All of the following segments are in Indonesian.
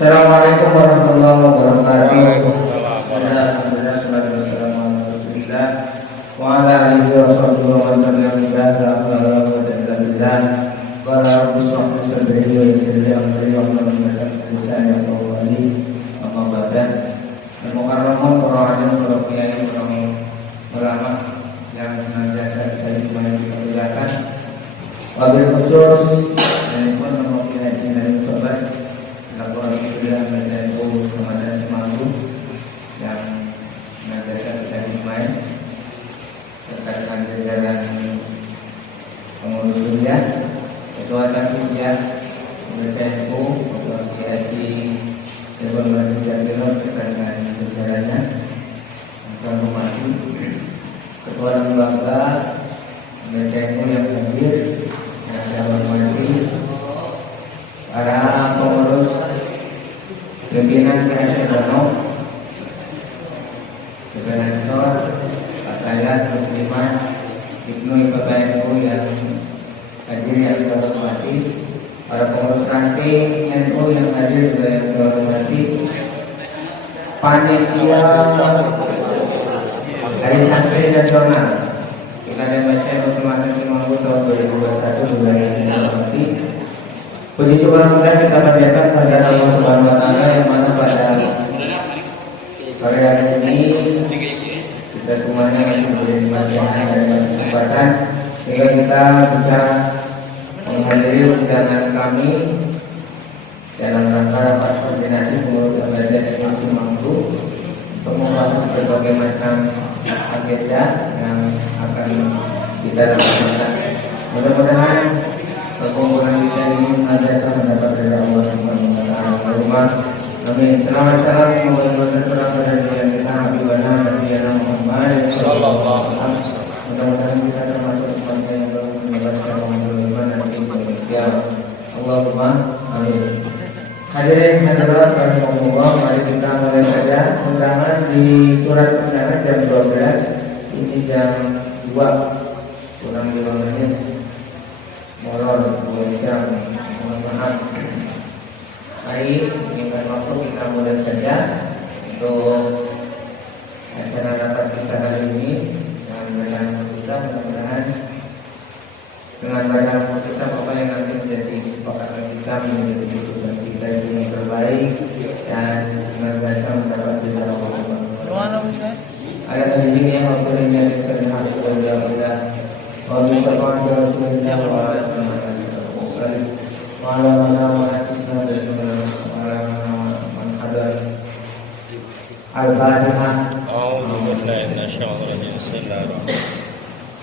Assalamualaikum warahmatullahi wabarakatuh. Waalaikumsalam. Alhamdulillah salatu wassalamu ala Rasulillah wa ala alihi wa sahbihi wa man tabi'ahum bi ihsan ila yaumil din. Qala rabbi shrah li sadri wa yassir li amri wa hlul 'uqdatam min lisani yafqahu qawli. Amma ba'du. Al-mukarramun para alim para kiai para ulama yang senantiasa kita dimuliakan. Wabil khusus dan pun mewakili dari sobat laporan sudah menjadi Ramadan semanggu yang senantiasa kita dimai serta dengan jajaran pengurus kuliah, ketua kuliah, BPNU, ketua Haji Dewan Masjid Jamilah serta dengan jajarannya, Tuan Bupati, ketua lembaga BPNU yang hadir, yang saya hormati, para pengurus pimpinan PSDNU, pimpinan SOR, Pakaian Muslimat, Ibnu PBNU yang hadir yang saya hormati, para pengurus ranting NU yang hadir juga yang saya hormati, panitia Hari Santri Nasional kita baca Ramadan semanggu tahun 2021 juga yang saya hormati. Puji syukur mudah kita panjatkan pada Allah Subhanahu wa taala yang mana pada sore hari ini kita semuanya masih diberi manfaat dan kesempatan sehingga kita bisa menghadiri undangan kami dalam rangka rapat koordinasi pengurus belajar di Semanggu untuk membahas berbagai macam agenda yang akan kita lakukan. Mudah-mudahan perkumpulan kita ini mengajarkan mendapat dari Allah Subhanahu wa taala. Amin. Selamat salam semoga surah pada diri kita Habibana Nabiyana Muhammad sallallahu alaihi wasallam. Mudah-mudahan kita termasuk semuanya yang belum mendapatkan iman dan kebahagiaan. Allahumma amin. Hadirin hadirat rahimakumullah, mari kita mulai saja undangan di surat undangan jam 12. Ini jam 2 kurang 5 menit. Molor 2 jam, mohon maaf. Mari dengan waktu kita mulai saja untuk acara rapat kita hari ini dengan kita mudah-mudahan dengan banyak kita apa yang nanti menjadi kesepakatan kita menjadi keputusan kita yang terbaik dan dengan biasa mendapat kita ayat sendiri yang waktu ini yang terlihat sudah kalau bisa pada Rasulullah malam asisna dari malam menghadap al-Fatihah. A'udzu billahi minasyaitonir rajim.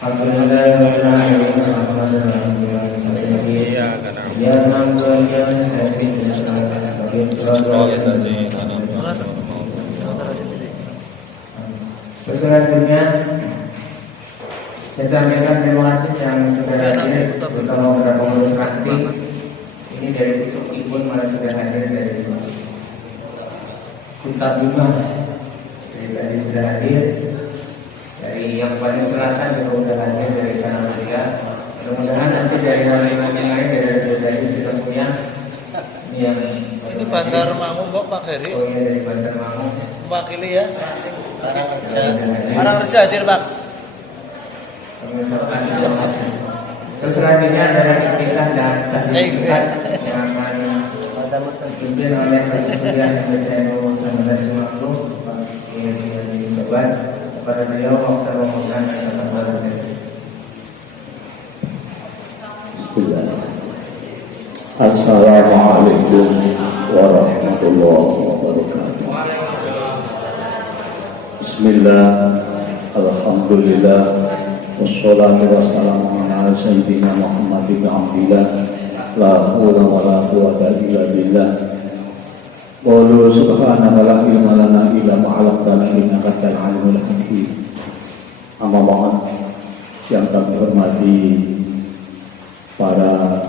Bismillahirrahmanirrahim. Selanjutnya saya sampaikan terima kasih yang sudah hadir, terutama kepada pengurus ranting. Ini dari Pucuk Ibun malah sudah hadir dari Kuta Bima, dari tadi sudah hadir. Dari yang paling selatan juga sudah hadir dari Tanah Mulia. Mudah-mudahan nanti dari yang lain dari sudah punya. Ini Bandar Mangu kok Pak Heri? Oh iya dari Bandar Mangu. Mewakili ya. Orang kerja hadir Pak. Terus selanjutnya adalah istilah dan tahlilan yang akan dipimpin oleh Ketua BPNU Ramadan Semanggu Pak Kiai Sobat. Kepada beliau waktu-waktuan yang akan berada. Assalamualaikum warahmatullahi wabarakatuh. Bismillah, alhamdulillah, wassalatu wassalamu ala sayyidina Muhammad bin Abdillah, la haula wa la quwwata illa billah. Qulu subhanaka la ilma lana illa ma 'allamtana innaka antal alimul hakim. Amma ba'd, yang kami hormati para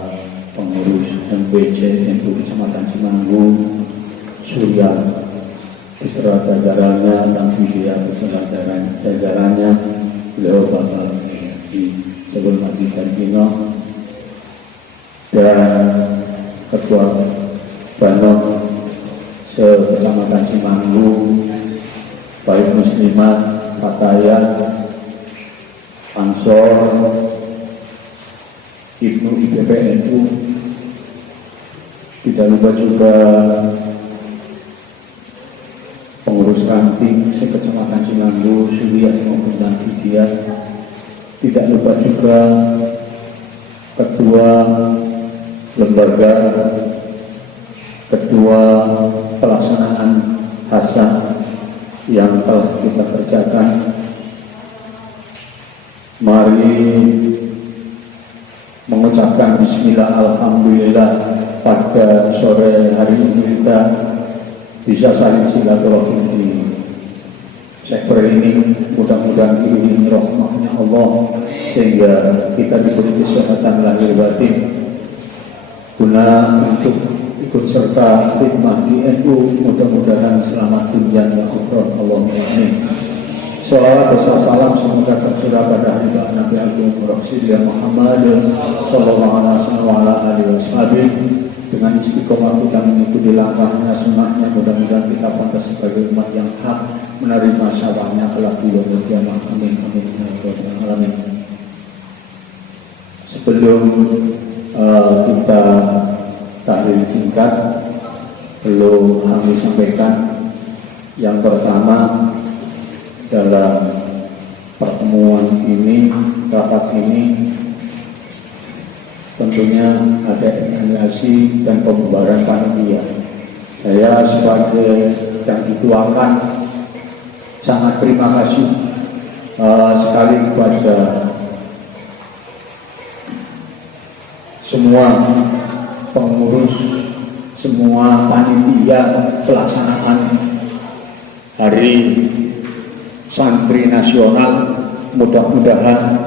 pengurus MPC NU Kecamatan Semanggu, Surya beserta jajarannya dan Vidya beserta jajarannya, beliau Bapak di Sebelum Mati Kantino dan Ketua Banok Kecamatan Cimanggu, baik muslimat, fatayat, Ansor, Ibnu IPPNU, tidak lupa juga pengurus ranting sekecamatan Cimanggu, Suriah maupun Dantidia, tidak lupa juga ketua lembaga, ketua pelaksanaan Hasan yang telah kita kerjakan. Mari mengucapkan bismillah, alhamdulillah, pada sore hari ini kita bisa saling silaturahim di sektor ini. Mudah-mudahan diiringi rahmatnya Allah sehingga kita diberi kesehatan lahir batin guna untuk ikut serta khidmah di NU. Mudah-mudahan selamat dunia dan akhirat. Allahumma amin. Salawat dan salam semoga tercurah pada Nabi Agung Rasulullah Muhammad sallallahu alaihi wasallam. Dengan istiqomah kita mengikuti langkahnya, sunnahnya, mudah-mudahan kita pantas sebagai umat yang hak menerima syawahnya kelak di yaumul qiyamah. Amin amin amin. Sebelum kita tahlil singkat, perlu kami sampaikan yang pertama, dalam pertemuan ini, rapat ini, tentunya ada evaluasi dan pembubaran panitia. Saya sebagai yang dituakan sangat terima kasih sekali kepada semua pengurus, semua panitia pelaksanaan Hari Santri Nasional. Mudah-mudahan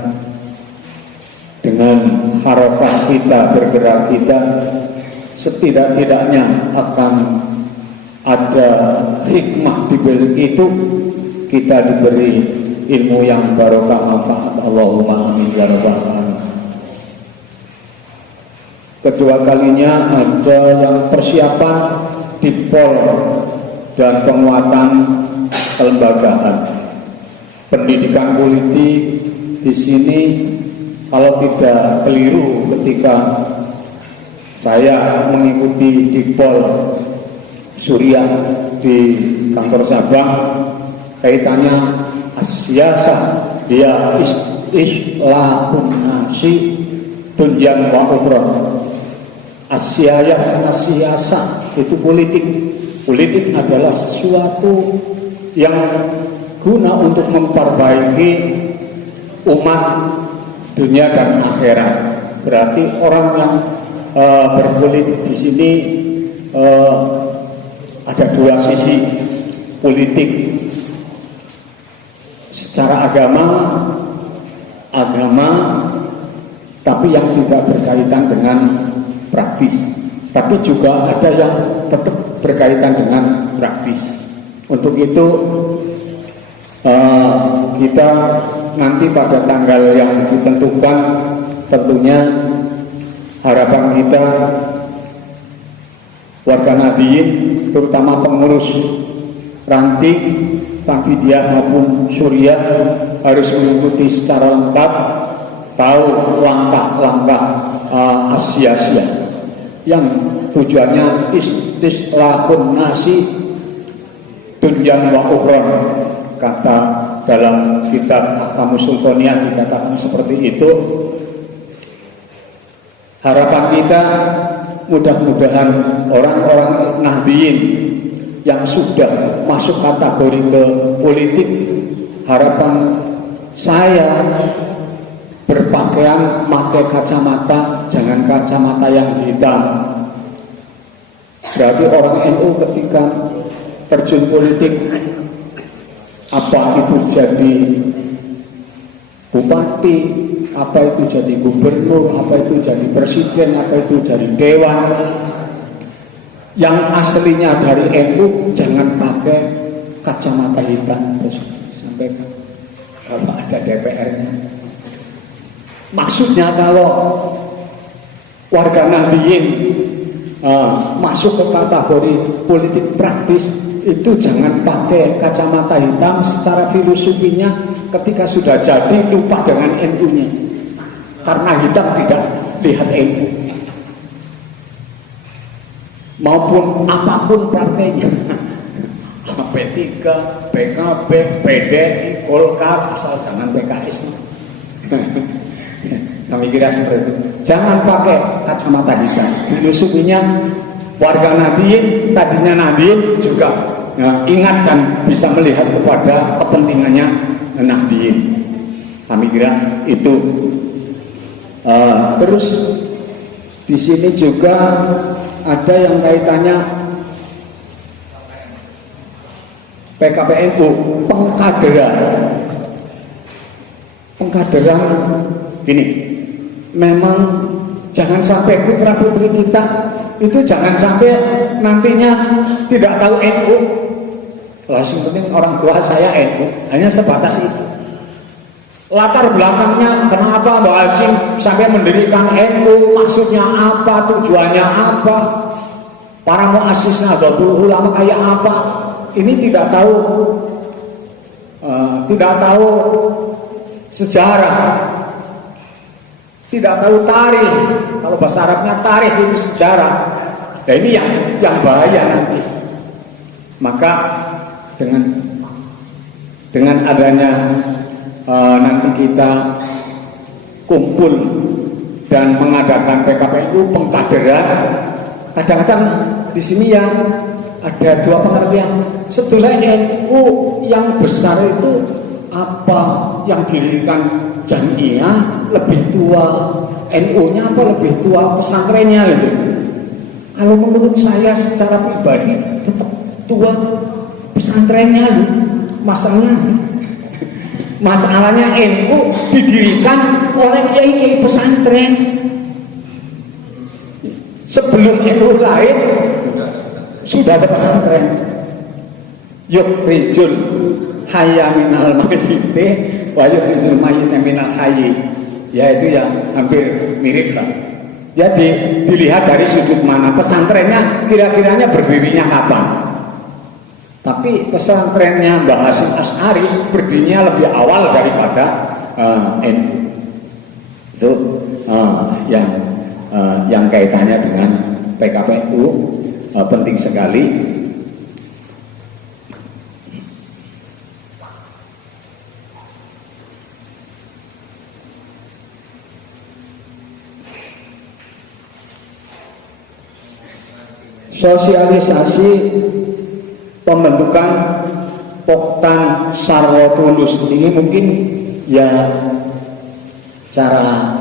dengan harokah kita, bergerak kita, setidak-tidaknya akan ada hikmah di balik itu, kita diberi ilmu yang barokah manfaat. Allahumma amin ya rabbal alamin. Kedua kalinya ada yang persiapan dipol dan penguatan kelembagaan pendidikan politik di sini. Kalau tidak keliru ketika saya mengikuti Dipol Suriah di kantor Sabang, kaitannya asyasa dia islahun nasi tunjan wa ukhra. Asyasa itu politik. Politik adalah sesuatu yang guna untuk memperbaiki umat dunia dan akhirat. Berarti orang yang berpolitik di sini ada dua sisi politik. Secara agama, tapi yang tidak berkaitan dengan praktis. Tapi juga ada yang tetap berkaitan dengan praktis. Untuk itu kita nanti pada tanggal yang ditentukan, tentunya harapan kita warga Nahdliyin, terutama pengurus ranting, Tanfidiah maupun Suriah, harus mengikuti secara lengkap, tahu langkah-langkah asia-asia yang tujuannya islahun nasi tunjan wa ukhra. Kata dalam kitab Ahkamus Sultaniyah dikatakan seperti itu. Harapan kita mudah-mudahan orang-orang Nahdliyin yang sudah masuk kategori ke politik, harapan saya berpakaian pakai kacamata, jangan kacamata yang hitam. Berarti orang NU ketika terjun politik, apa itu jadi bupati, apa itu jadi gubernur, apa itu jadi presiden, apa itu jadi dewan, yang aslinya dari NU jangan pakai kacamata hitam. Terus sampaikan kalau ada DPR-nya. Maksudnya kalau warga Nahdliyin masuk ke kategori politik praktis, itu jangan pakai kacamata hitam. Secara filosofinya ketika sudah jadi lupa dengan NU-nya, karena hitam tidak lihat NU maupun apapun partainya. P3, PKB, PDI, Golkar, asal jangan PKS. Kami kira seperti itu. Jangan pakai kacamata hitam. Filosofinya warga Nahdien, tadinya Nahdien juga ingat dan bisa melihat kepada kepentingannya Nahdien. Kami kira itu. Terus di sini juga ada yang kaitannya PKPNU, pengkaderan gini. Memang jangan sampai putra putri kita itu jangan sampai nantinya tidak tahu NU. Langsung penting orang tua saya NU, hanya sebatas itu. Latar belakangnya kenapa Mbak Hasyim sampai mendirikan NU, maksudnya apa, tujuannya apa, para muassis Nahdlatul Ulama kayak apa, ini tidak tahu sejarah, tidak tahu tarikh. Kalau bahasa Arabnya tarikh itu sejarah. Nah ini yang bahaya nanti. Maka dengan adanya nanti kita kumpul dan mengadakan PKPNU pengkaderan, kadang-kadang di sini ya ada dua pengertian. Sebetulnya NU yang besar itu apa yang didirikan Jamiah lebih tua, NU-nya apa lebih tua pesantrennya gitu. Kalau menurut saya secara pribadi tetap tua pesantrennya gitu. Masalahnya NU didirikan oleh kiai pesantren. Sebelum NU lahir sudah ada pesantren. Yukhrijul hayya minal mayyiti wa yukhrijul mayyita minal hayyi. Ya itu yang hampir mirip lah. Jadi dilihat dari sudut mana pesantrennya kira-kiranya berdirinya kapan. Tapi pesantrennya Mbah Hasyim Asy'ari berdirinya lebih awal daripada NU. Itu yang kaitannya dengan PKPNU penting sekali. Sosialisasi pembentukan Poktan Sarwatulus ini mungkin ya cara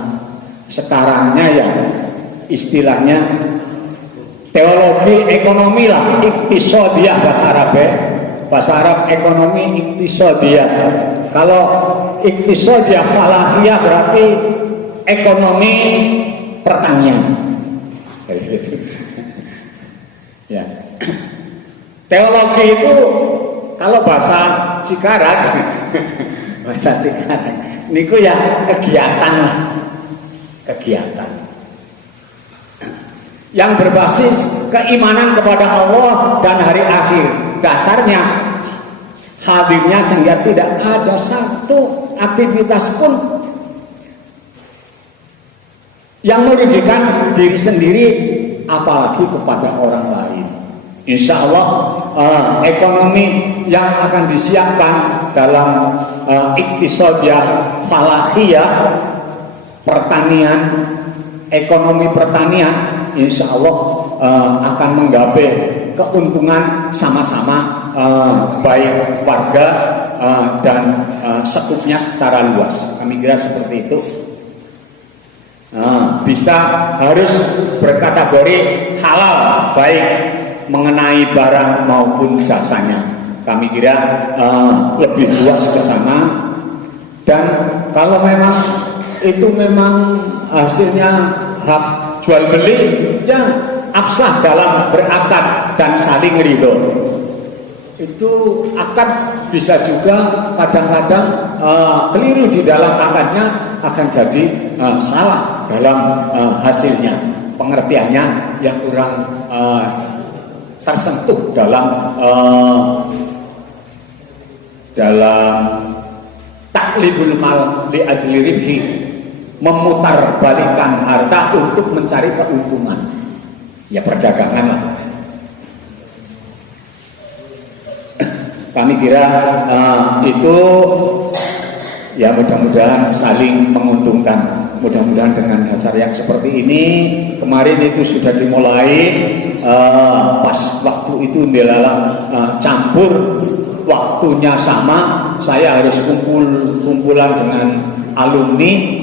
sekarangnya ya istilahnya teologi ekonomi lah, iktisadiyah bahasa Arab ekonomi iktisadiyah. Kalau iktisadiyah falahiyah berarti ekonomi pertanian. Ya. Teologi itu kalau bahasa Cikarang niku ya kegiatan lah. Kegiatan yang berbasis keimanan kepada Allah dan hari akhir. Dasarnya hadirnya sehingga tidak ada satu aktivitas pun yang merugikan diri sendiri apalagi kepada orang lain. Insya Allah ekonomi yang akan disiapkan dalam iktisadiyah falahiyah pertanian, ekonomi pertanian, insya Allah akan menggapai keuntungan sama-sama baik warga dan sekupnya secara luas. Kami kira seperti itu. Bisa harus berkategori halal baik mengenai barang maupun jasanya. Kami kira lebih luas ke sana. Dan kalau memang itu memang hasilnya hak jual beli yang absah dalam berakad dan saling ridho. Itu akad bisa juga kadang-kadang keliru di dalam akadnya akan jadi salah dalam hasilnya, pengertiannya yang kurang tersentuh dalam taklibul mal li ajli ribhi, memutarbalikkan harta untuk mencari keuntungan. Ya perdagangan lah. Kami kira itu ya mudah-mudahan saling menguntungkan. Mudah-mudahan dengan dasar yang seperti ini, kemarin itu sudah dimulai pas waktu itu campur waktunya sama, saya harus kumpulan dengan alumni.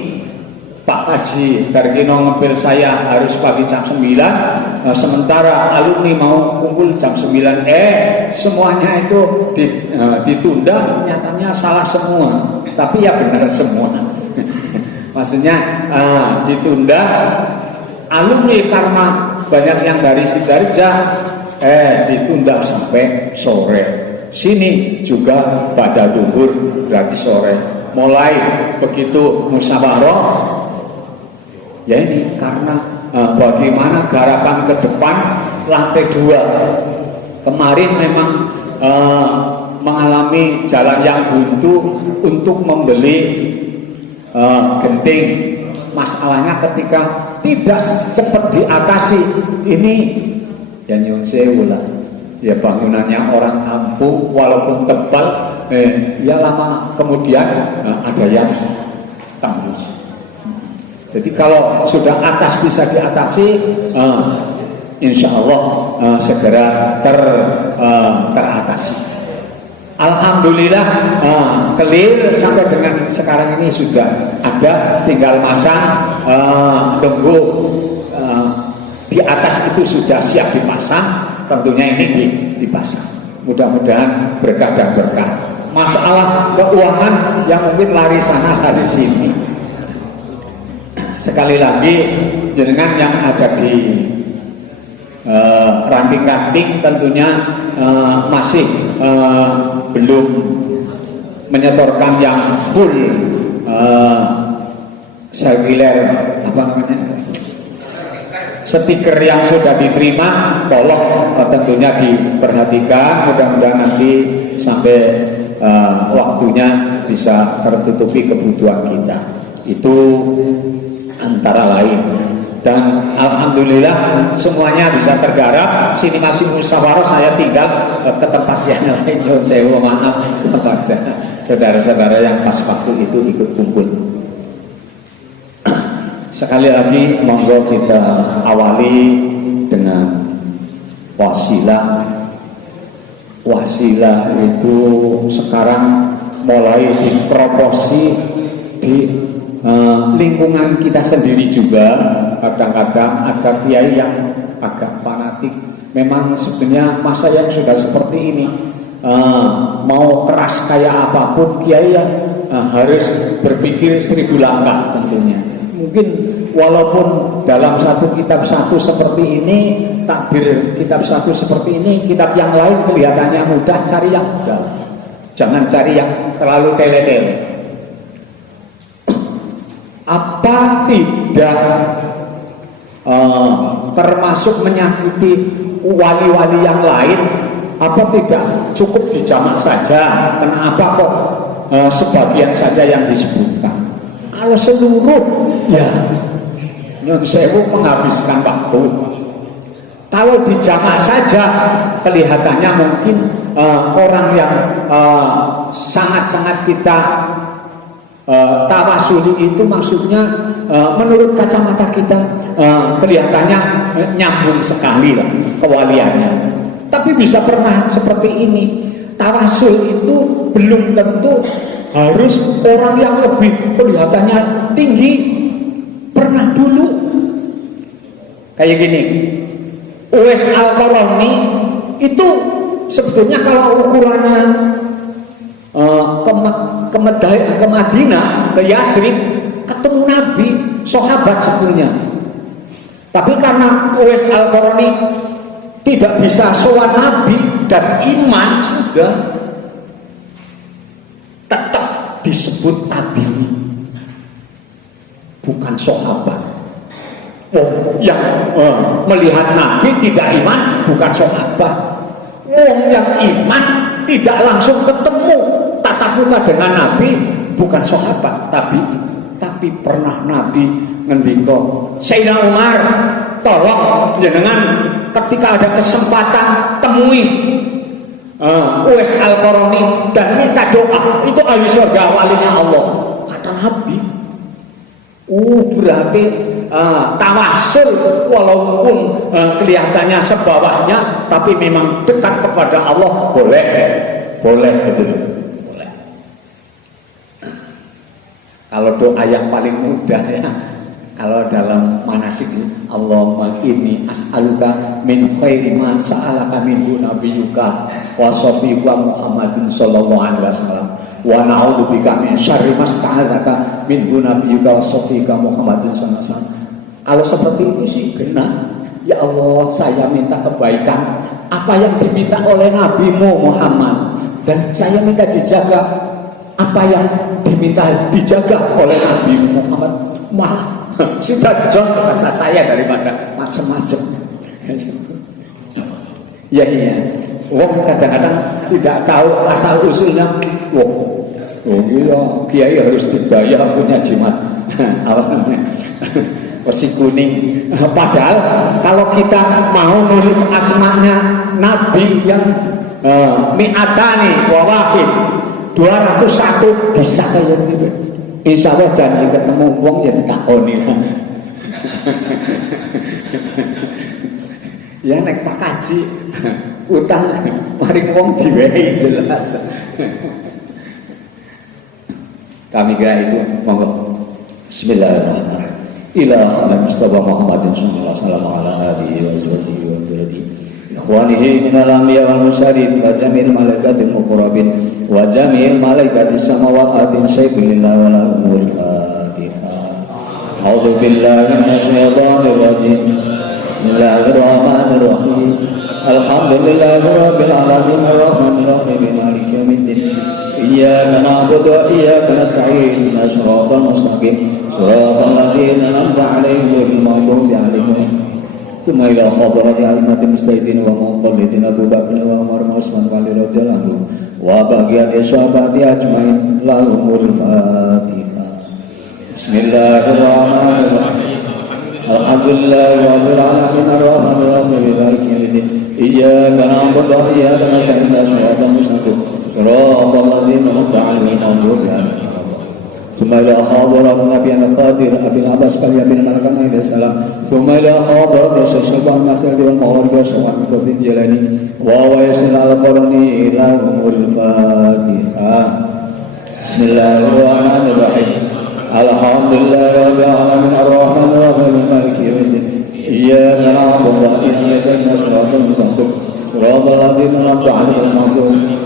Pak Haji Dargino ngambil saya harus pagi jam 9, sementara alumni mau kumpul jam 9. Semuanya itu ditunda, nyatanya salah semua, tapi ya benar semua. Maksudnya ditunda, alumni karena banyak yang dari Sidarja ditunda sampai sore. Sini juga pada duhur, berarti sore. Mulai begitu musyawarah, ya ini karena bagaimana garapan ke depan lantai 2 kemarin memang mengalami jalan yang buntu untuk membeli genting. Masalahnya ketika tidak cepat diatasi ini ya nyun sewu lah, ya bangunannya orang kampung walaupun tebal ya lama kemudian ada yang tembus. Jadi kalau sudah atas bisa diatasi, insya Allah segera teratasi. Alhamdulillah clear sampai dengan sekarang ini sudah ada, tinggal masang, tunggu di atas itu sudah siap dipasang, tentunya ini dipasang. Mudah-mudahan berkah dan berkah. Masalah keuangan yang mungkin lari sana lari sini. Sekali lagi jenengan yang ada di ranting-ranting tentunya masih belum menyetorkan yang full seluler stiker yang sudah diterima, tolong tentunya diperhatikan. Mudah-mudahan nanti sampai waktunya bisa tertutupi kebutuhan kita. Itu antara lain. Dan alhamdulillah semuanya bisa tergarap. Sini masih musyawarah, saya tinggal ke tempat yang lain. Saya mohon maaf kepada saudara-saudara yang pas waktu itu ikut kumpul. Sekali lagi monggo kita awali dengan wasilah. Wasilah itu sekarang mulai diproporsi di lingkungan kita sendiri juga. Kadang-kadang ada kiai yang agak fanatik. Memang sebenarnya masa yang sudah seperti ini, mau keras kayak apapun kiai yang harus berpikir 1000 langkah tentunya. Mungkin walaupun dalam satu kitab satu seperti ini, takbir kitab satu seperti ini, kitab yang lain kelihatannya mudah, cari yang mudah. Jangan cari yang terlalu tele-tele. Apa tidak termasuk menyakiti wali-wali yang lain? Apa tidak cukup dijamak saja? Kenapa kok sebagian saja yang disebutkan? Kalau seluruh, ya nyun sewu menghabiskan waktu. Kalau dijamak saja, kelihatannya mungkin orang yang sangat-sangat kita tawasuli itu maksudnya menurut kacamata kita kelihatannya nyambung sekali lah kewaliannya. Tapi bisa pernah seperti ini. Tawasul itu belum tentu harus orang yang lebih kelihatannya tinggi. Pernah dulu kayak gini, Uwais Al-Qarani itu sebetulnya kalau ukurannya ke Madinah, ke Yasrib, ketemu Nabi, sahabat sebetulnya. Tapi karena Uwais Al-Qarani tidak bisa sowan Nabi dan iman sudah, tetap disebut tabi'in, bukan sahabat. Yang melihat Nabi tidak iman bukan sahabat. Yang iman tidak langsung ketemu tatap muka dengan Nabi bukan sahabat, tapi pernah Nabi ngendika, Sayyidina Umar, tolong jenengan ketika ada kesempatan temui Uwais Al-Qarani dan minta doa, itu ahli surga walinya Allah. Kata Nabi, berarti tawasul walaupun kelihatannya sebawahnya tapi memang dekat kepada Allah, boleh betul. Boleh. Kalau doa yang paling mudah ya, kalau dalam manasik, Allahumma inni as'aluka min khairi ma sa'alaka minhu nabiyyuka wa safiyuka Muhammadin sallallahu alaihi wasallam wa na'udzubika min syarri ma sta'adzaka minhu nabiyyuka wa safiyuka Muhammadin sallallahu alaihi wasallam. Kalau seperti itu sih benar. Ya Allah, saya minta kebaikan apa yang diminta oleh Nabi-Mu Muhammad, dan saya minta dijaga apa yang diminta dijaga oleh Nabi Muhammad. Malah sudah jos rasa saya daripada macam-macam. Ya iya. Wong kadang-kadang tidak tahu asal usulnya. Iya, kiai harus dibayar punya jimat. Apa namanya? Persi kuning. Padahal kalau kita mau nulis asmanya Nabi yang mi'atani wa wahid 201 bisa kayak gitu. Insya Allah jangan ketemu wong yang takoni. Ya nek Pak Kaji utang mari wong diwehi jelas. Kami kira itu monggo. Bismillahirrahmanirrahim. Ila Mustafa Muhammadin sallallahu alaihi wasallam ikhwanihi minal anbiya wal mursalin wa jami'il malaikatil muqarrabin wa jami'il malaikatis samawati syaikhillah wa la umuril fatihah. A'udzu billahi minasy syaithanir rajim. Bismillahirrahmanirrahim. Alhamdulillahi rabbil alamin arrahmanir rahim maliki yaumiddin. Iyyaka na'budu wa iyyaka nasta'in ihdinas siratal mustaqim siratal ladzina an'amta 'alaihim ghairil maghdubi 'alaihim. ثم إلى حضرة أئمة المجتهدين ومقلدين أبو بكر وعمر وعثمان وعلي رضي الله عنهم وبقية الصحابة أجمعين لهم الفاتحة. بسم الله الرحمن الرحيم. الحمد لله رب العالمين الرحمن الرحيم مالك يوم الدين. إياك نعبد وإياك نستعين صراط المستقيم صراط الذين أنعمت عليهم غير المغضوب عليهم. ثم إلى حضرة النبي الخادر أبي العباس بن مالك عليه السلام. ثم إلى حضرة الشيخ المسجد والمغرب والشمال بن الجيلاني وويس القرني لهم الفاتحة. بسم الله الرحمن الرحيم. الحمد لله رب العالمين الرحمن الرحيم مالك يوم الدين. إياك نعبد وإياك نستعين صراط المستقيم صراط الذين أنعمت عليهم غير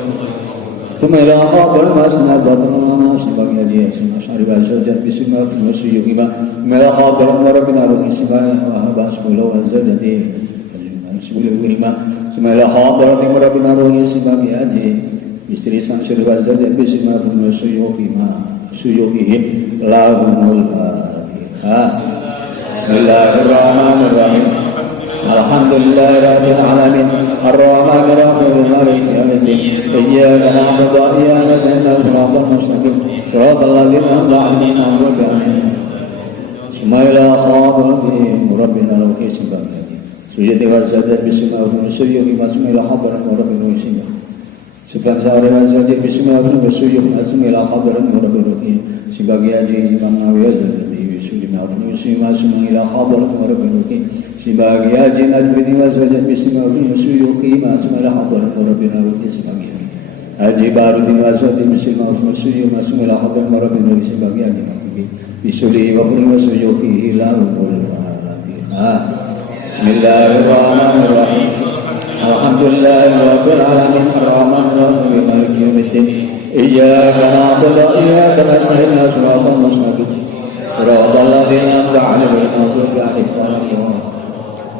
ثم إلى حاضر المسند وطننا سبحانه يديه سبحانه شعر بأسجد بسم الله وسيوهما ما حاضر وربنا روح سبحانه وهبا سبحانه وزدته سبحانه ثم إلى حاضر وربنا روح سبحانه يديه istri sang syurga zat bismillahirrahmanirrahim suyuhihim lahumul fatihah. Bismillahirrahmanirrahim. Alhamdulillahirabbil alamin arrahmanir rahim maliki yaumiddin. Iyyaka na'budu wa iyyaka nasta'in ihdinas mustaqim siratal ladzina an'amta 'alaihim ghairil maghdubi 'alaihim. Bismillahirrahmanirrahim. Rabbina lakal hamd. Sujud wa sajdah bismillahirrahmanirrahim. Suyuhi bismillahirrahmanirrahim. Rabbina lakal Subhan sa'ala wa sajid bismillahirrahmanirrahim suyuh asmila khadaran wa rabbil rahim. Sebagai adik Imam Nawawi Az-Zahabi Bismillah asmila khadaran wa rabbil rahim. Sebagai adik Najmi wa sajid bismillahirrahmanirrahim suyuh asmila khadaran wa rabbil rahim. Sebagai adik Baruddin wa sajid bismillahirrahmanirrahim suyuh asmila khadaran wa rabbil rahim. Sebagai adik Nabi bisuli wa qul wa suyuh lahumul fatihah. Bismillahirrahmanirrahim. Alhamdulillah rabbil alamin arrahmanir rahim maliki yaumiddin. Iyyaka na'budu wa iyyaka nasta'in siratal mustaqim siratal ladzina an'amta 'alaihim ghairil maghdubi 'alaihim.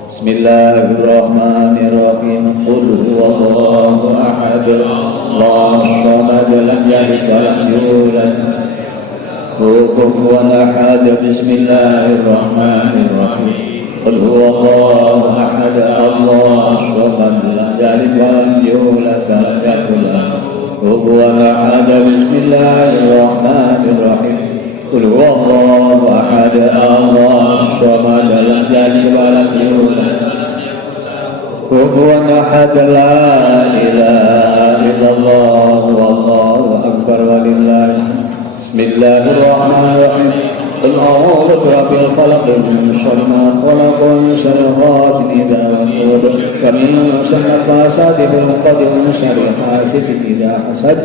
Bismillahirrahmanirrahim. Qul huwallahu ahad. Allahu samad lam yalid wa lam yulad. Kufuwan ahad. Bismillahirrahmanirrahim. قل هو الله أحد الله الصمد لم يلد ولم يولد ولم يكن له كفوا أحد بسم الله الرحمن الرحيم قل هو الله أحد الله الصمد لم يلد ولم يولد كفوا أحد لا إله إلا الله والله أكبر ولله بسم الله الرحمن الرحيم قل أعوذ برب الفلق من شر ما خلق ومن شر غاسق إذا وقب ومن شر النفاثات في العقد ومن شر حاسد إذا حسد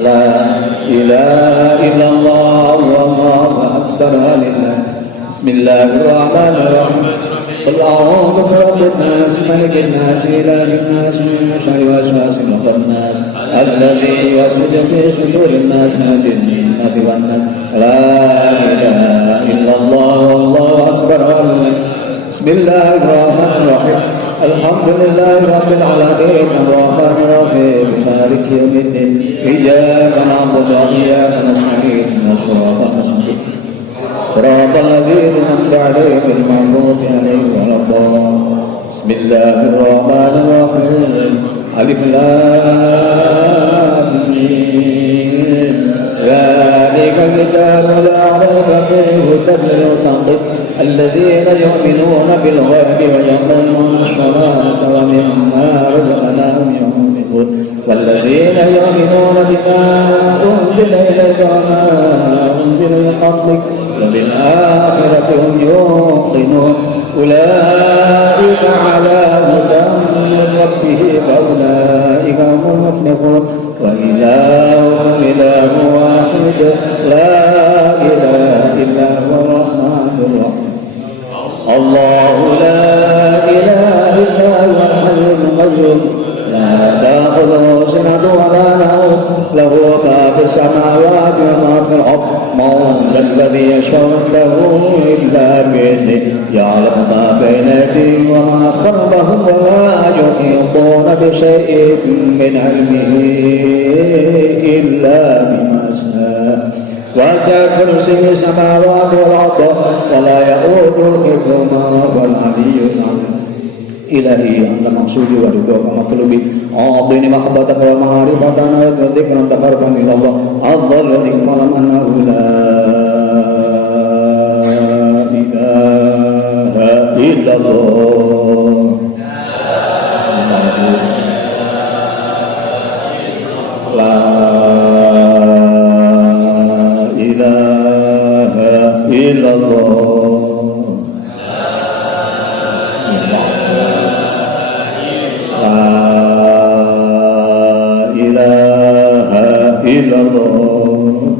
لا إله إلا الله والله أكبر ولله بسم الله الرحمن الرحيم قل أعوذ برب الناس ملك الناس إله الناس من شر الوسواس الخناس الذي يوسوس في صدور الناس من الجنة والناس لا إله إلا الله والله أكبر بسم الله الرحمن الرحيم الحمد لله رب العالمين الرحمن الرحيم مالك يوم الدين إياك نعبد وإياك نستعين الصراط المستقيم صراط الذين أنعمت عليهم غير المغضوب عليهم ولا الضالين بسم الله الرحمن الرحيم ألف لام ميم ذلك الكتاب لا ريب فيه هدى للمتقين الذين يؤمنون بالغيب ويقيمون الصلاة ومما رزقناهم ينفقون والذين يؤمنون بما أنزل إليك وما أنزل من قبلك وبالآخرة هم يوقنون أولئك على هدى من ربهم فأولئك هم المفلحون وإلهكم إله واحد لا إله إلا هو الرحمن الرحيم الله لا إله إلا هو الحي القيوم لا تأخذه سنة ولا نوم له ما في السماوات وما في الأرض من ذا الذي يشفع عنده إلا بإذنه يعلم ما بين أيديهم وما خلفهم ولا يحيطون بشيء من علمه إلا بما شاء وسع كرسيه السماوات والأرض ولا يؤوده حفظهما وهو العلي العظيم إلهي أنت مقصودي ورضاك مطلوبي أعطني محبتك ومعرفتك وذكرا تقربا إلى الله أفضل ذكر أنه لا إله إلا الله لا إله إلا الله إلا الله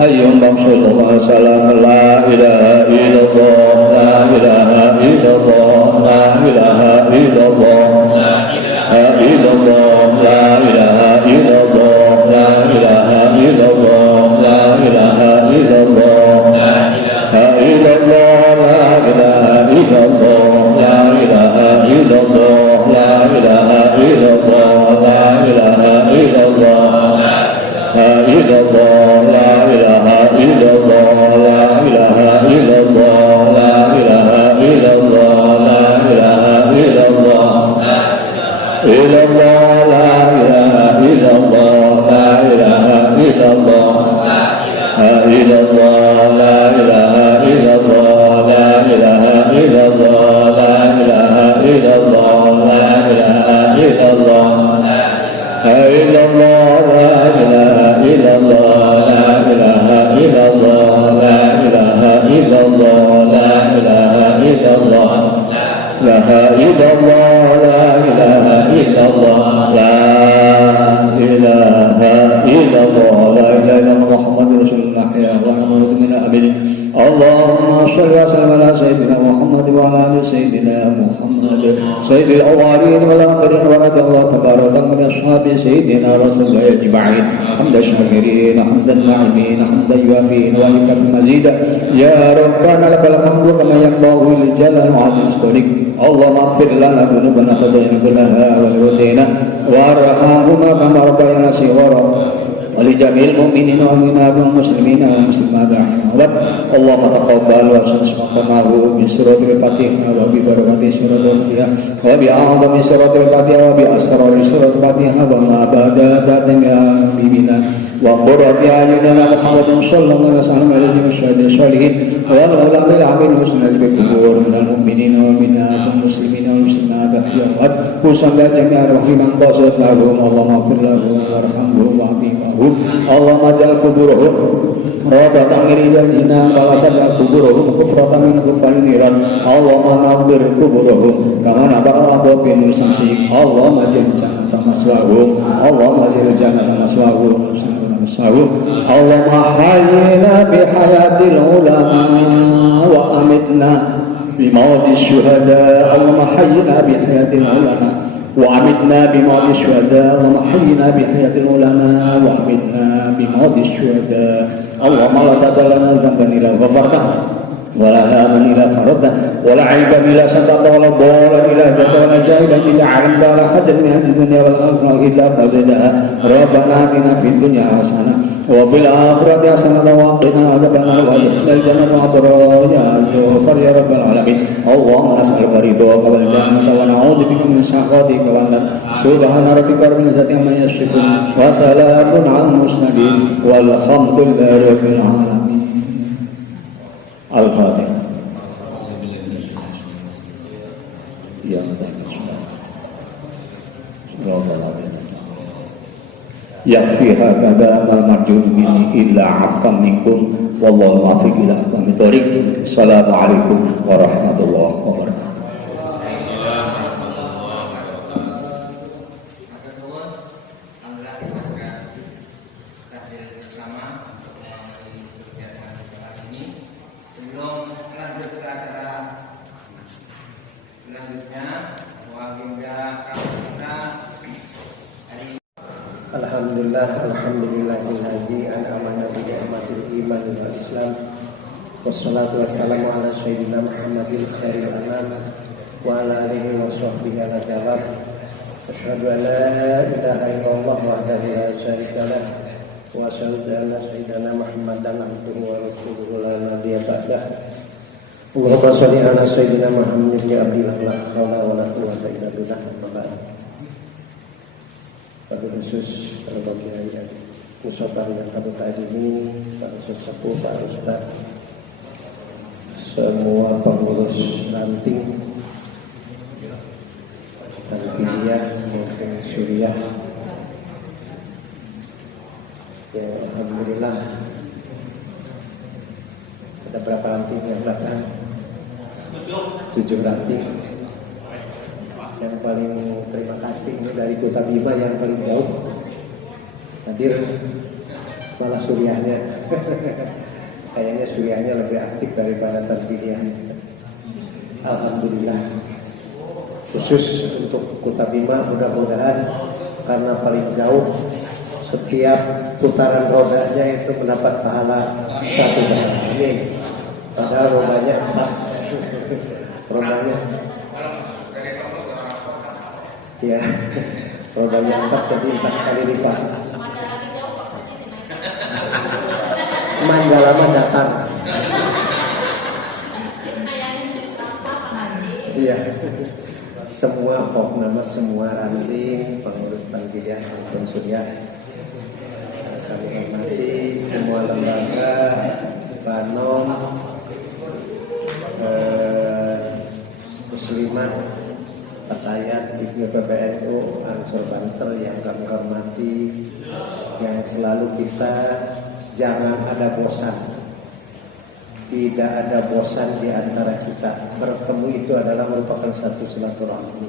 حي مقصود الله سلام لا إله إلا الله لا إله إلا الله لا إله إلا الله لا إله إلا الله لا إله إلا الله لا إله إلا الله لا إله إلا الله لا إله إلا الله لا إله إلا الله لا إله إلا الله لا إله إلا الله لا إله إلا الله لا إله إلا الله لا إله إلا الله لا إله إلا الله لا إله إلا الله لا إله إلا الله إلا الله لا إله إلا الله لا إله إلا الله إلا الله لا إله إلا الله لا إله إلا الله لا إله إلا الله لا إله إلا الله إلا الله لا إله إلا الله لا إله إلا الله لا إله إلا الله لا إله إلا الله لا إله إلا الله لا إله إلا الله لا إله إلا الله لا إله إلا محمد رسول الله يا رحمة من أبد اللهم صل وسلم على سيدنا محمد وعلى آل سيدنا محمد سيد الأولين والآخرين ورضي الله تبارك من أصحاب سيدنا رسول الله أجمعين حمد الشاكرين حمد الناعمين حمد اليوافين ولك مزيدا يا ربنا لك الحمد كما ينبغي للجلال وعظيم ذلك اللهم اغفر لنا ذنوبنا خطايانا كلها وذنوبنا وارحمهما كما ربيانا صغارا ولجميع المؤمنين والمؤمنات والمسلمين والمسلمات رحمهم الله. اللهم تقبل وسمعنا بسورة الفاتحة وببركة سورة الفاتحة وبأعظم سورة الفاتحة وبأسرار سورة الفاتحة وما بعدها بنا وقرة أعيننا محمد صلى الله عليه وسلم على الشهداء الصالحين والعلماء العاملين والسنة بالقبور من المؤمنين والمؤمنات والمسلمين والمسلمات أحياء وصلى جميع رحمهم قصد لهم. اللهم اغفر لهم وارحمهم واعطهم. اللهم اجعل قبورهم روضة من رياض الجنان ولا تجعل قبورهم حفرة من حفر النيران. اللهم نور قبورهم كما نور الأرض بنور شمسك. اللهم اجعل جنة مثواهم. اللهم اجعل جنة مثواهم. اللهم حينا بحياة العلماء وأمتنا بموت الشهداء. اللهم حينا بحياة العلماء وأمتنا بموت الشهداء. اللهم حينا بحياة العلماء وأمتنا بموت الشهداء. اللهم لا تدع لنا ذنبا إلا غفرته ولا هاما إلا فرجته ولا عيبا إلا سترته ولا ضالا إلا هديته ولا جاهلا إلا علمته ولا حاجة من هذه الدنيا والآخرة إلا قضيتها. ربنا آتنا في الدنيا حسنة وفي الآخرة حسنة وقنا عذاب النار وادخلنا الجنة مع الأبرار يا غفار يا رب العالمين. اللهم نسألك رضاك والجنة ونعوذ بك من سخطك والنار. سبحان ربك رب العزة عما يصفون وسلام على المرسلين والحمد لله رب العالمين. Al-Fatihah. Ya yakfi hakada ma marjun minni illa afam minkum wallahu muwaffiq ila aqwamit thoriq. Assalamualaikum warahmatullahi wabarakatuh. Alhamdulillahilladzi an'amana bi ni'matil iman wal islam wassalatu wassalamu ala sayyidina Muhammadin khairil anam wa ala alihi wa sahbihi ala jawab. Asyhadu an la ilaha illallah wahdahu la syarika lah wa asyhadu anna sayyidina Muhammadan abduhu wa rasuluhu la nabiyya ba'dah. Allahumma shalli ala sayyidina Muhammad ibn Abdillah la haula wa la quwwata illa billah. Pada khusus para bagian dan usapan yang kami tadi ini, para sesepuh, para ustaz, semua pengurus ranting dan kuliah maupun suriah, ya alhamdulillah ada berapa ranting yang datang? 7 ranting. Yang paling terima kasih ini dari Kota Bima yang paling jauh hadir, malah suriahnya kayaknya suriahnya lebih aktif daripada tasbihnya. Alhamdulillah. Khusus untuk Kota Bima, mudah-mudahan karena paling jauh setiap putaran rodanya itu mendapat pahala 1 barang. Amin. Padahal rodanya ya, rodanya 4 jadi 4 kali lipat. Mandalama datang. Iya. Semua pokoknya semua ranting pengurus tanfidiyah maupun suriah kami hormati, semua lembaga Banom, Muslimat, Fatayat, Ibnu PBNU, Ansor Banter yang kami hormati, yang selalu kita jangan ada bosan. Tidak ada bosan di antara kita. Bertemu itu adalah merupakan satu silaturahmi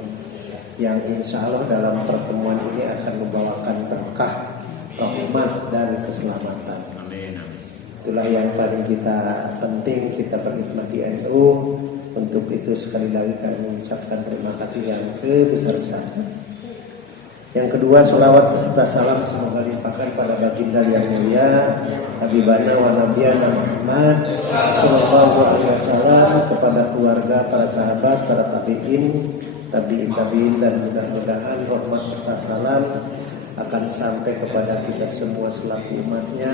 yang insya Allah dalam pertemuan ini akan membawakan berkah, rahmat dan keselamatan. Itulah yang paling kita penting, kita berkhidmat di NU. Untuk itu sekali lagi kami mengucapkan terima kasih yang sebesar-besarnya. Yang kedua, sholawat beserta salam semoga dilimpahkan pada baginda yang mulia Habibana wa Nabiyana Muhammad sallallahu alaihi wasallam, kepada keluarga, para sahabat, para tabi'in dan mudah-mudahan rahmat beserta salam akan sampai kepada kita semua selaku umatnya,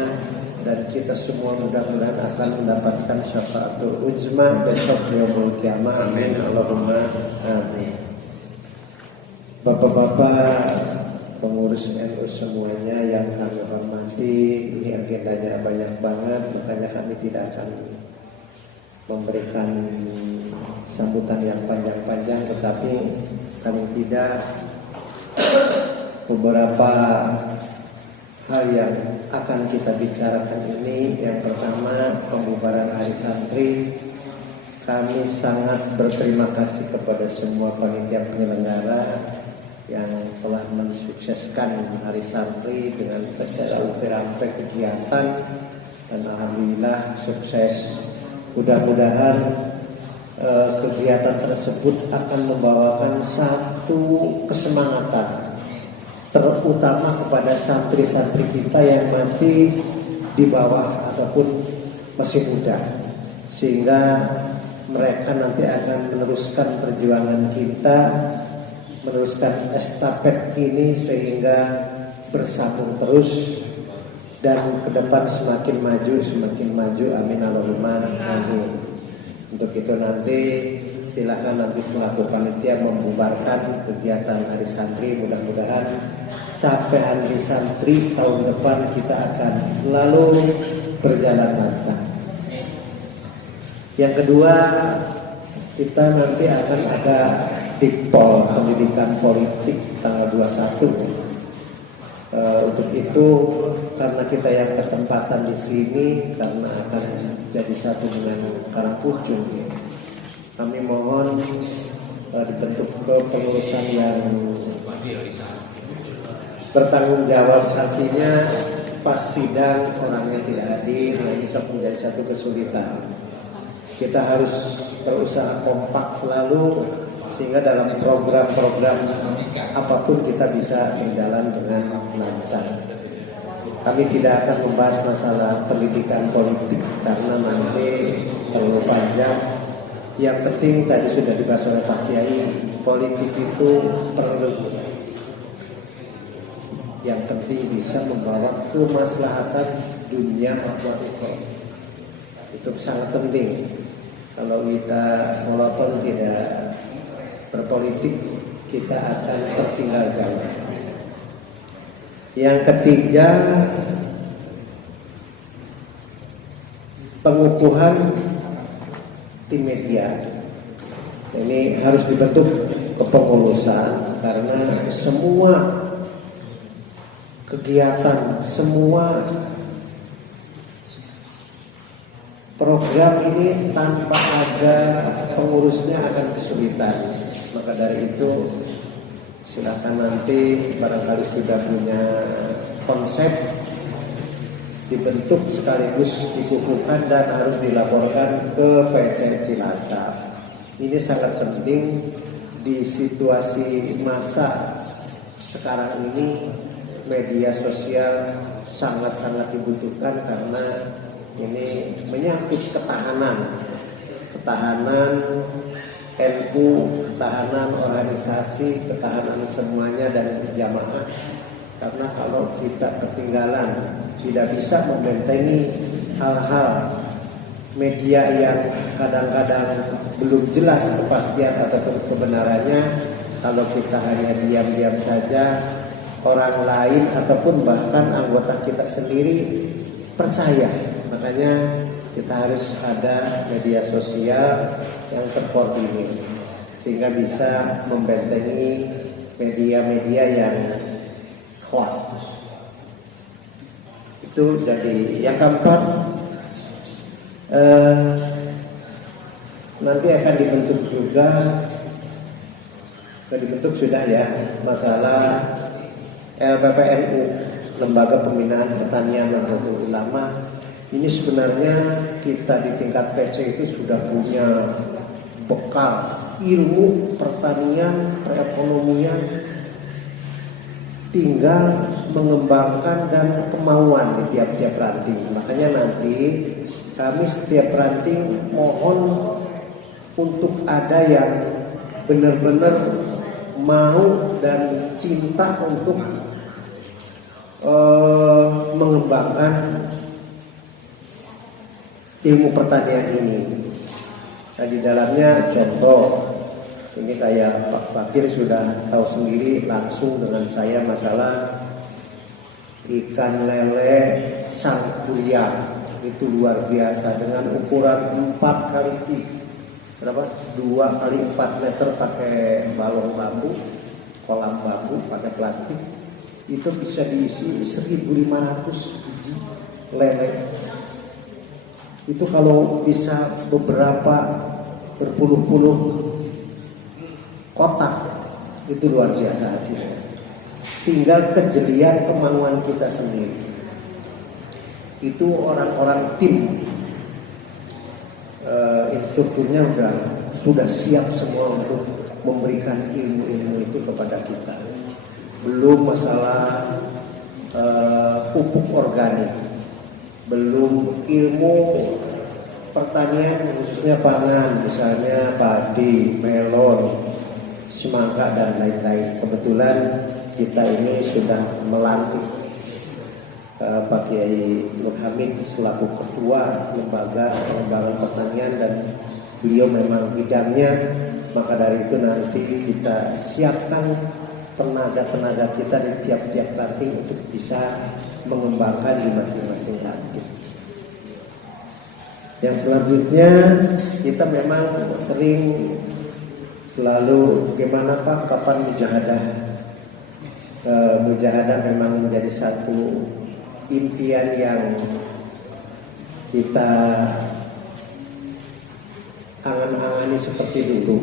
dan kita semua mudah-mudahan akan mendapatkan syafaatul uzma besok yaumul kiamah. Amin Allahumma amin. Bapak-bapak pengurus NU semuanya yang kami hormati, ini agendanya banyak banget, makanya kami tidak akan memberikan sambutan yang panjang-panjang, tetapi kami tidak beberapa hal yang akan kita bicarakan ini. Yang pertama, pembubaran Hari Santri. Kami sangat berterima kasih kepada semua panitia penyelenggara yang telah mensukseskan Hari Santri dengan segala rampai kegiatan, dan alhamdulillah sukses. Mudah-mudahan kegiatan tersebut akan membawakan satu kesemangatan, terutama kepada santri-santri kita yang masih di bawah ataupun masih muda, sehingga mereka nanti akan meneruskan perjuangan kita, meneruskan estafet ini sehingga bersambung terus dan ke depan semakin maju. Amin Allahumma amin. Untuk itu nanti silakan nanti selaku panitia membubarkan kegiatan Hari Santri. Mudah-mudahan sampai Hari Santri tahun depan kita akan selalu berjalan lancar. Yang kedua, kita nanti akan ada Dikpol Pendidikan Politik tanggal 21. Untuk itu, karena kita yang ketempatan di sini, karena akan jadi satu dengan Karangpucung, kami mohon dibentuk kepengurusan yang bertanggung jawab. Artinya pas sidang orangnya tidak hadir, nah bisa menjadi satu kesulitan. Kita harus berusaha kompak selalu sehingga dalam program-program apapun kita bisa berjalan dengan lancar. Kami tidak akan membahas masalah pendidikan politik karena nanti terlalu panjang. Yang penting tadi sudah dibahas oleh Pak Kiai, politik itu perlu. Yang penting bisa membawa kemaslahatan dunia maupun ukhra. Itu sangat penting. Kalau kita monoton tidak berpolitik, kita akan tertinggal jauh. Yang ketiga, pengukuhan tim media. Ini harus dibentuk kepengurusan karena semua kegiatan, semua program ini tanpa ada pengurusnya akan kesulitan. Maka dari itu silakan nanti barangkali sudah punya konsep, dibentuk sekaligus dikukuhkan dan harus dilaporkan ke PC Cilacap. Ini sangat penting di situasi masa sekarang ini. Media sosial sangat-sangat dibutuhkan karena ini menyangkut ketahanan NU, ketahanan organisasi, ketahanan semuanya dan jamaah. Karena kalau kita ketinggalan, tidak bisa membentengi hal-hal media yang kadang-kadang belum jelas kepastian atau kebenarannya. Kalau kita hanya diam-diam saja, orang lain ataupun bahkan anggota kita sendiri percaya. Makanya kita harus ada media sosial yang terkoordinir sehingga bisa membentengi media-media yang hoax. Itu jadi yang keempat. Nanti akan dibentuk juga, sudah ya, masalah LPPNU, Lembaga Pembinaan Pertanian Nahdlatul Ulama. Ini sebenarnya kita di tingkat PC itu sudah punya bekal ilmu pertanian, perekonomian, tinggal mengembangkan dan kemauan di tiap-tiap ranting. Makanya nanti kami setiap ranting mohon untuk ada yang benar-benar mau dan cinta untuk mengembangkan ilmu pertanian ini. Nah, di dalamnya contoh ini kayak Pak Fakir sudah tahu sendiri langsung dengan saya masalah ikan lele sangkuriang. Itu luar biasa dengan ukuran 4 kali 3 berapa? 2 kali 4 meter pakai balong bambu, kolam bambu pakai plastik. Itu bisa diisi 1.500 biji lele. Itu kalau bisa beberapa berpuluh-puluh kotak, itu luar biasa hasilnya. Tinggal kejelian kemauan kita sendiri. Itu orang-orang tim instrukturnya sudah siap semua untuk memberikan ilmu-ilmu itu kepada kita. Belum masalah pupuk organik, belum ilmu pertanian khususnya pangan, misalnya padi, melon, semangka dan lain-lain. Kebetulan kita ini sudah melantik Pak Kiai Nur Hamid selaku ketua lembaga pengembangan pertanian dan beliau memang bidangnya. Maka dari itu nanti kita siapkan tenaga-tenaga kita di tiap-tiap ranting untuk bisa mengembangkan di masing-masing ranting. Yang selanjutnya kita memang sering selalu gimana Pak, kapan mujahadah? Mujahadah memang menjadi satu impian yang kita angan-angani seperti dulu.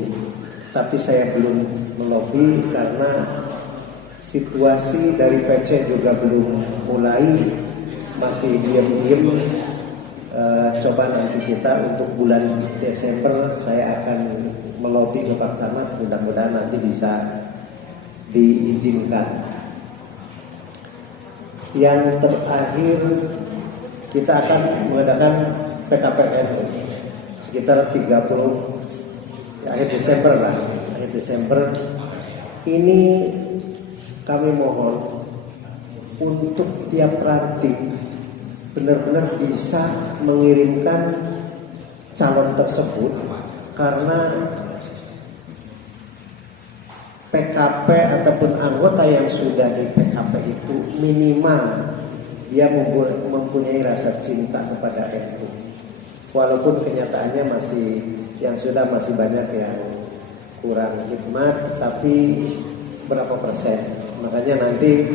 Tapi saya belum melobi karena situasi dari PC juga belum mulai, masih diam-diam. Coba nanti kita untuk bulan Desember saya akan melobi ke Pak Camat, mudah-mudahan nanti bisa diizinkan. Yang terakhir kita akan mengadakan PKPN sekitar 30 akhir Desember lah. Akhir Desember ini kami mohon untuk tiap ranting benar-benar bisa mengirimkan calon tersebut, karena PKP ataupun anggota yang sudah di PKP itu minimal dia mempunyai rasa cinta kepada NU. Walaupun kenyataannya yang sudah masih banyak yang kurang khidmat, tapi berapa persen. Makanya nanti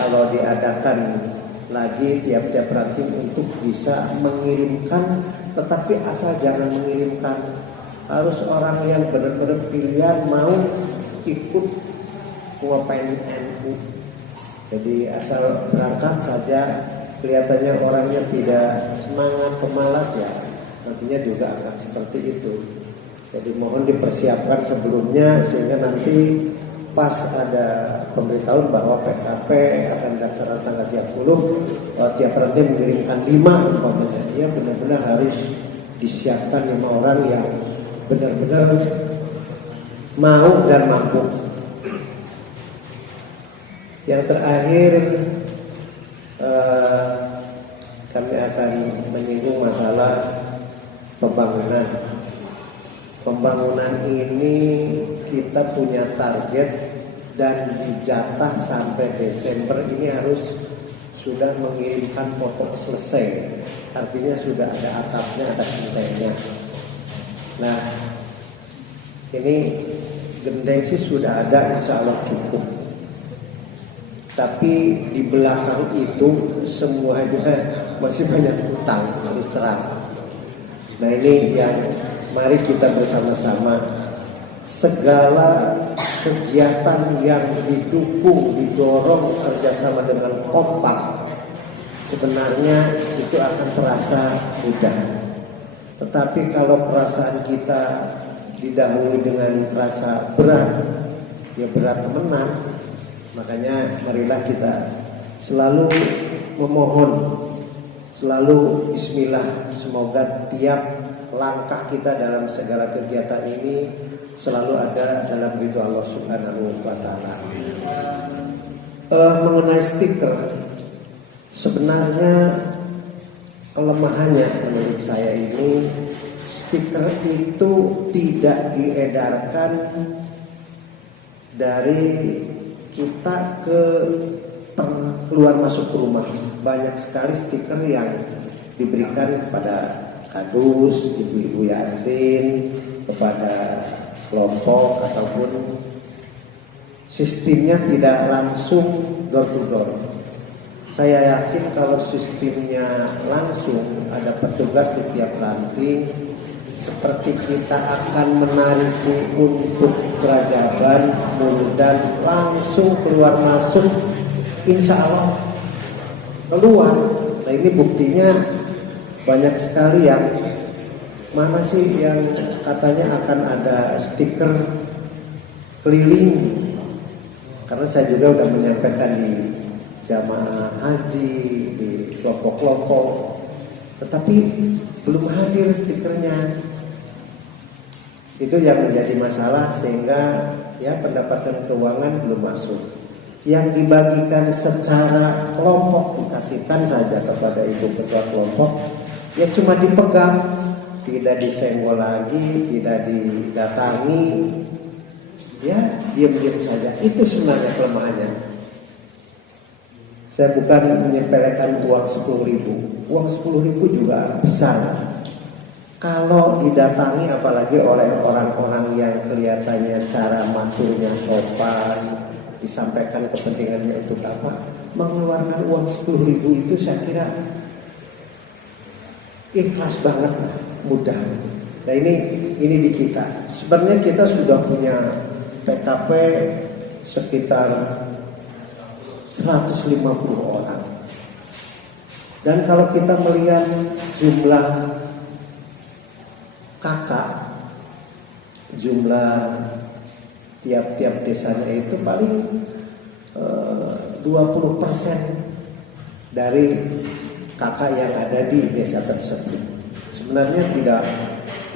kalau diadakan lagi tiap-tiap ranting untuk bisa mengirimkan, tetapi asal jangan mengirimkan, harus orang yang benar-benar pilihan mau ikut ngapain NU. Jadi asal berangkat saja kelihatannya orangnya tidak semangat, pemalas, ya nantinya juga akan seperti itu. Jadi mohon dipersiapkan sebelumnya sehingga nanti pas ada pemberitahuan bahwa PKP akan dilaksanakan tanggal 30, tiap ranting mengirimkan 5 umpamanya, ya benar-benar harus disiapkan 5 orang yang benar-benar mau dan mampu. Yang terakhir kami akan menyinggung masalah pembangunan. Pembangunan ini kita punya target dan dijatah sampai Desember ini harus sudah mengirimkan foto selesai. Artinya sudah ada atapnya, ada gentengnya. Nah, ini gendeng sih sudah ada, insya Allah cukup. Tapi di belakang itu semuanya masih banyak utang, harus terang. Nah ini yang mari kita bersama-sama segala kegiatan yang didukung, didorong kerjasama dengan kompak, sebenarnya itu akan terasa mudah. Tetapi kalau perasaan kita didahului dengan rasa berat, ya berat temenan. Makanya marilah kita selalu memohon, selalu bismillah, semoga tiap langkah kita dalam segala kegiatan ini selalu ada dalam ridho Allah Subhanahu wa taala. Mengenai stiker, Sebenarnya kelemahannya menurut saya ini, stiker itu tidak diedarkan dari kita ke keluar masuk rumah. Banyak sekali stiker yang diberikan kepada kadus, ibu-ibu yasin, kepada kelompok, ataupun sistemnya tidak langsung door to door. Saya yakin kalau sistemnya langsung, ada petugas di tiap ranting, seperti kita akan menariki untuk kerajaban, dan langsung keluar masuk, insya Allah keluar. Nah ini buktinya banyak sekali yang mana sih yang katanya akan ada stiker keliling. Karena saya juga sudah menyampaikan di jamaah haji, di kelompok-kelompok, tetapi belum hadir stikernya. Itu yang menjadi masalah, sehingga ya pendapatan keuangan belum masuk. Yang dibagikan secara kelompok dikasihkan saja kepada ibu ketua kelompok, ya cuma dipegang, tidak disenggol lagi, tidak didatangi, ya diam-diam saja. Itu sebenarnya kelemahannya. Saya bukan menyepelekan uang 10.000. Uang 10.000 juga besar. Kalau didatangi, apalagi oleh orang-orang yang kelihatannya cara maturnya sopan, disampaikan kepentingannya untuk apa, mengeluarkan uang 10.000 itu saya kira ikhlas banget, mudah. Nah ini di kita. Sebenarnya kita sudah punya PKP sekitar 150 orang. Dan kalau kita melihat jumlah kakak, jumlah tiap-tiap desanya itu paling 20% dari kakak yang ada di desa tersebut. Sebenarnya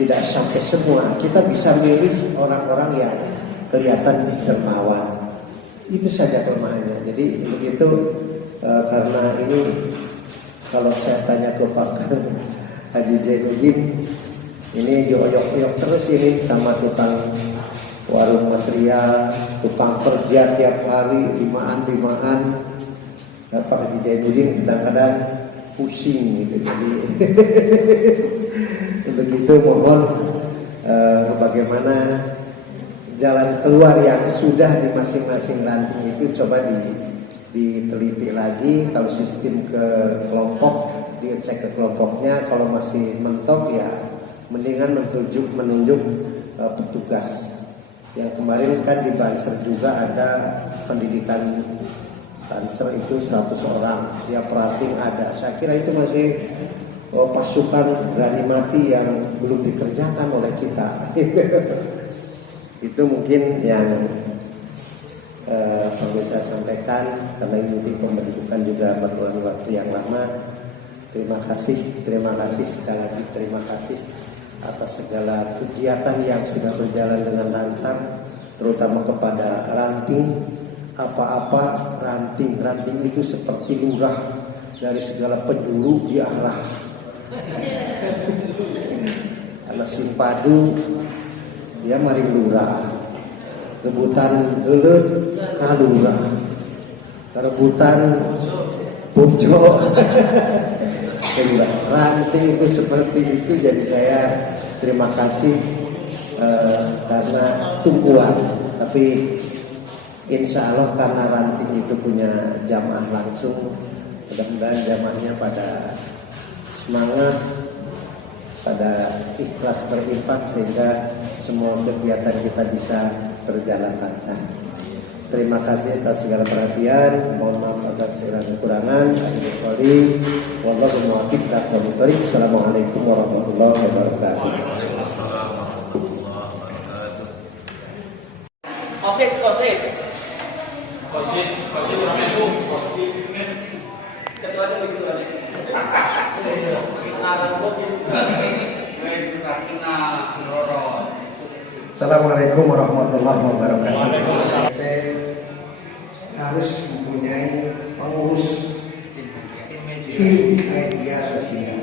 tidak sampai semua. Kita bisa milih orang-orang yang kelihatan dermawan. Itu saja kelemahannya. Jadi begitu, karena ini kalau saya tanya ke Pak Haji Zainuddin, ini dioyok-oyok terus ini sama tukang warung material, tukang kerja tiap hari limaan. Pak Haji Zainuddin kadang-kadang pusing gitu. Jadi begitu, mohon bagaimana jalan keluar yang sudah di masing-masing ranting itu coba diteliti lagi. Kalau sistem ke kelompok, dicek ke kelompoknya. Kalau masih mentok ya mendingan menunjuk petugas. Yang kemarin kan di Banser juga ada pendidikan Banser itu 100 orang, tiap ranting ada. Saya kira itu masih pasukan berani mati yang belum dikerjakan oleh kita. Itu mungkin yang perlu saya sampaikan, karena ini pembentukan juga berlalu waktu yang lama. Terima kasih sekali lagi, terima kasih atas segala kegiatan yang sudah berjalan dengan lancar, terutama kepada ranting. Apa-apa ranting itu seperti lurah dari segala penjuru diarah. Karena simpadu dia mari lurah, rebutan euleut ka lurah, rebutan pujo. Ranting itu seperti itu. Jadi saya terima kasih karena tumpuan, tapi insya Allah karena ranting itu punya jamaah langsung, mudah-mudahan jamaahnya pada semangat, pada ikhlas berinfak, sehingga semua kegiatan kita bisa berjalan lancar. Terima kasih atas segala perhatian. Mohon maaf atas segala kekurangan. Wallahu muwaffiq ila aqwamit thoriq. Assalamualaikum warahmatullahi wabarakatuh. Assalamualaikum warahmatullahi wabarakatuh. Saya harus mempunyai pengurus tim media sosial.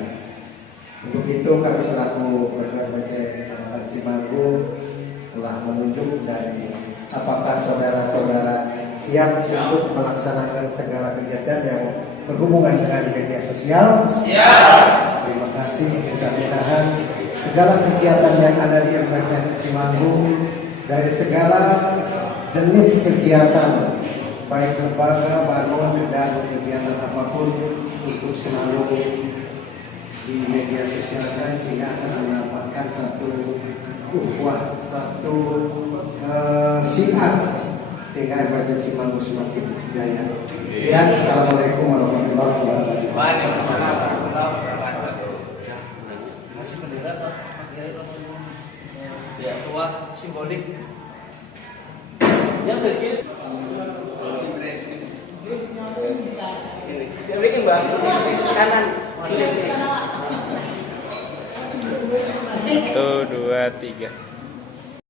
Untuk itu kami selaku Ketua RPC Kecamatan Cimanggu telah menunjuk dari apakah saudara-saudara siap untuk melaksanakan segala kegiatan yang berhubungan dengan media sosial? Siap. Terima kasih. Mudah-mudahan segala kegiatan yang ada di RPC Cimanggu dari segala jenis kegiatan baik lembaga, bangun dan kegiatan apapun untuk selalu di media sosial dan sehingga akan mendapatkan satu ukhuwah, satu syiar sehingga RPC Cimanggu semakin jaya. Sekian, assalamualaikum warahmatullahi wabarakatuh. Waalaikumsalam warahmatullahi wabarakatuh. Masih bendera Pak Kiai ya tua simbolik. Yang sedikit. Ini Mbak kanan. 1, 2, 3.